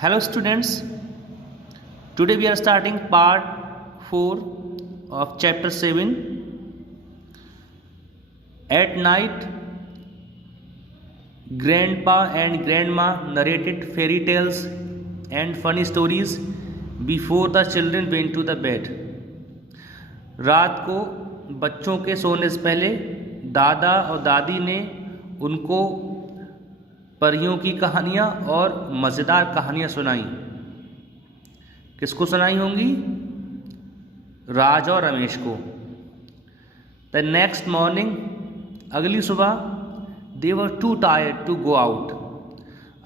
Hello students, today we are starting part 4 of chapter 7. At night, grandpa and grandma narrated fairy tales and funny stories before the children went to the bed. रात को बच्चों के सोने से पहले दादा और दादी ने उनको परियों की कहानियाँ और मज़ेदार कहानियाँ सुनाई। किसको सुनाई होंगी? राज और रमेश को। द नेक्स्ट मॉर्निंग, अगली सुबह, they were too tired to go out.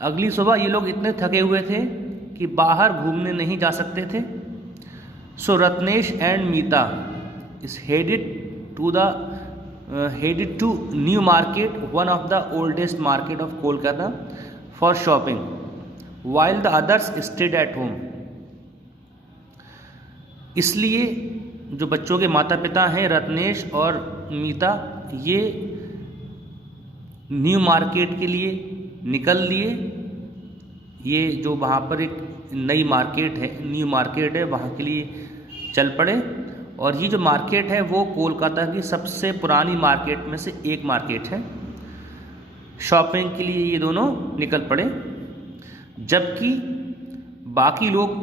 अगली सुबह ये लोग इतने थके हुए थे कि बाहर घूमने नहीं जा सकते थे। So Ratnesh and Meeta is headed to New Market, one of the oldest market of Kolkata, for shopping, while the others stayed at home. इसलिए जो बच्चों के माता पिता हैं रत्नेश और मीता, ये न्यू मार्केट के लिए निकल लिए। ये जो वहाँ पर एक नई मार्केट है, न्यू मार्केट है, वहाँ के लिए चल पड़े। और ये जो मार्केट है वो कोलकाता की सबसे पुरानी मार्केट में से एक मार्केट है। शॉपिंग के लिए ये दोनों निकल पड़े, जबकि बाकी लोग,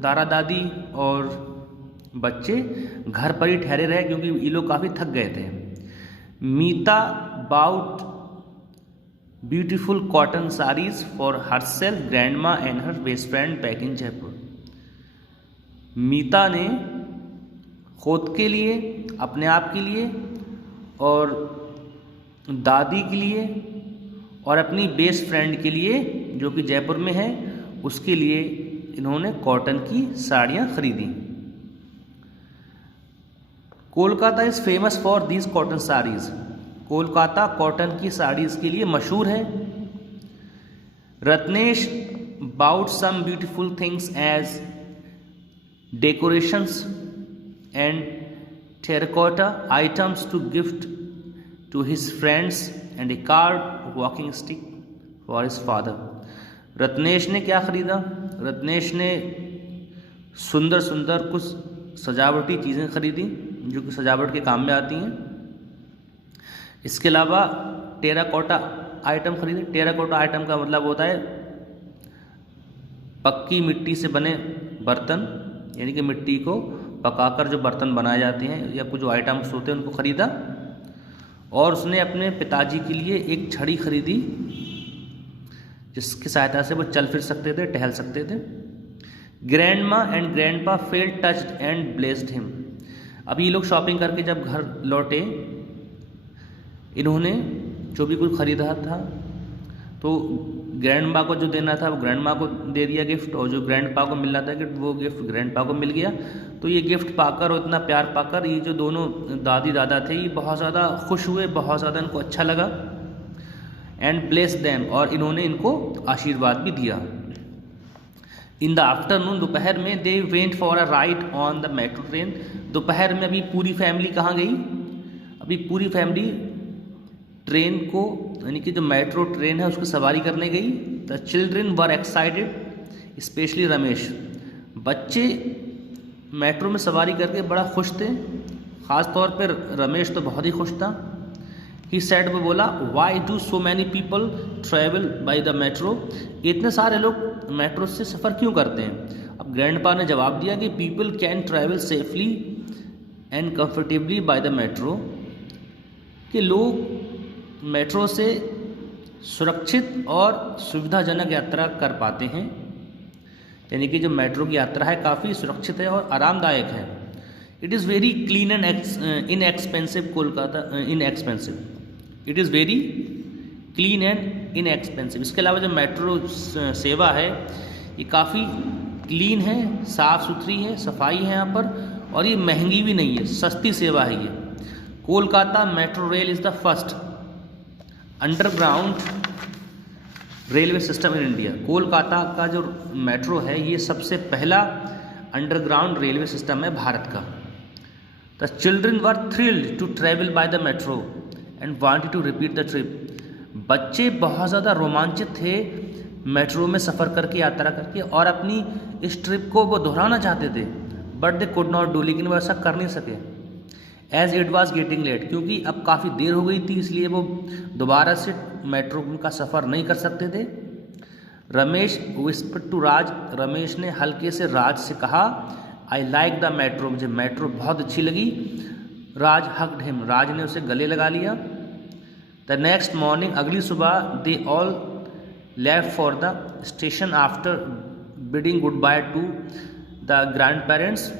दादा दादी और बच्चे घर पर ही ठहरे रहे क्योंकि ये लोग काफ़ी थक गए थे। Meeta bought beautiful cotton saris for herself, grandma and her best friend back in Jaipur. Meeta ने खुद के लिए, अपने आप के लिए और दादी के लिए और अपनी बेस्ट फ्रेंड के लिए जो कि जयपुर में है, उसके लिए इन्होंने कॉटन की साड़ियाँ खरीदी। Kolkata is famous for these cotton sarees. Kolkata cotton की साड़ीज़ के लिए मशहूर है। Ratnesh bought some beautiful things as decorations and terracotta items to gift to his friends and a carved walking stick for his father. Ratnesh ने क्या खरीदा? रत्नेश ने सुंदर सुंदर कुछ सजावटी चीज़ें खरीदी जो कि सजावट के काम में आती हैं। इसके अलावा टेराकोटा आइटम खरीदे। टेराकोटा आइटम का मतलब होता है पक्की मिट्टी से बने बर्तन, यानी कि मिट्टी को पकाकर जो बर्तन बनाए जाते हैं या कुछ जो आइटम्स होते हैं उनको ख़रीदा। और उसने अपने पिताजी के लिए एक छड़ी खरीदी जिसकी सहायता से वो चल फिर सकते थे, टहल सकते थे। Grandma and grandpa felt touched and blessed him. अब ये लोग शॉपिंग करके जब घर लौटे, इन्होंने जो भी कुछ खरीदा था तो ग्रैंडमा को जो देना था वो ग्रैंडमा को दे दिया गिफ्ट, और जो ग्रैंडपा को मिलना था गिफ्ट वो गिफ्ट ग्रैंडपा को मिल गया। तो ये गिफ्ट पाकर और इतना प्यार पाकर ये जो दोनों दादी दादा थे ये बहुत ज़्यादा खुश हुए, बहुत ज़्यादा इनको अच्छा लगा। एंड ब्लेस देम, और इन्होंने इनको आशीर्वाद भी दिया। इन द आफ्टरनून, दोपहर में, they went for a ride on the metro train. दोपहर में अभी पूरी फैमिली कहाँ गई? अभी पूरी फैमिली ट्रेन को, यानी कि जो मेट्रो ट्रेन है उसकी सवारी करने गई। The children were excited, specially Ramesh. बच्चे मेट्रो में सवारी करके बड़ा खुश थे, ख़ास तौर पर रमेश तो बहुत ही खुश था। ही सेड, वो बोला, why do so many people travel by the metro. इतने सारे लोग मेट्रो से सफ़र क्यों करते हैं? अब ग्रैंडपा ने जवाब दिया कि people can travel safely and comfortably bye the metro, कि लोग मेट्रो से सुरक्षित और सुविधाजनक यात्रा कर पाते हैं। यानी कि जो मेट्रो की यात्रा है काफ़ी सुरक्षित है और आरामदायक है। It is very clean and inexpensive. Kolkata inexpensive, it is very clean and inexpensive. इसके अलावा जो मेट्रो सेवा है ये काफ़ी क्लीन है, साफ़ सुथरी है, सफाई है यहाँ पर, और ये महंगी भी नहीं है, सस्ती सेवा है ये। Kolkata metro rail is the first underground railway system in India. Kolkata का जो मेट्रो है ये सबसे पहला अंडरग्राउंड रेलवे सिस्टम है भारत का। The children were thrilled to travel by the metro and wanted to repeat the trip. बच्चे बहुत ज़्यादा रोमांचित थे मेट्रो में सफ़र करके, यात्रा करके, और अपनी इस ट्रिप को वो दोहराना चाहते थे, but they could not do, लेकिन वो ऐसा कर नहीं सके। As it was getting late, क्योंकि अब काफ़ी देर हो गई थी, इसलिए वो दोबारा से मेट्रो का सफ़र नहीं कर सकते थे। रमेश विस्पर्ड टू राज, रमेश ने हल्के से राज से कहा, आई लाइक द मेट्रो, मुझे मेट्रो बहुत अच्छी लगी। राज हग्ड हिम, राज ने उसे गले लगा लिया। द नेक्स्ट मॉर्निंग, अगली सुबह, they all left for the station after bidding goodbye to the grandparents.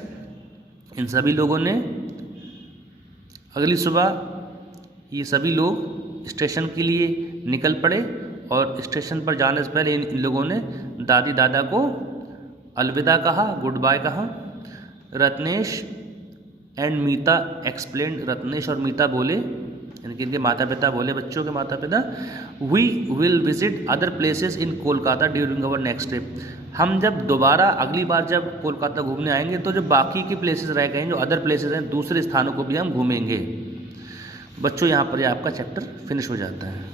इन सभी लोगों ने अगली सुबह ये सभी लोग स्टेशन के लिए निकल पड़े, और स्टेशन पर जाने से पहले इन लोगों ने दादी दादा को अलविदा कहा, गुड बाय कहा। रत्नेश एंड मीता एक्सप्लेन, रत्नेश और मीता बोले, यानी कि इनके माता पिता बोले, बच्चों के माता पिता, we will visit other places in Kolkata during our next trip, हम जब दोबारा अगली बार जब कोलकाता घूमने आएंगे तो जो बाकी के प्लेसेस रह गए हैं, जो अदर प्लेसेस हैं, दूसरे स्थानों को भी हम घूमेंगे। बच्चों यहाँ पर आपका चैप्टर फिनिश हो जाता है।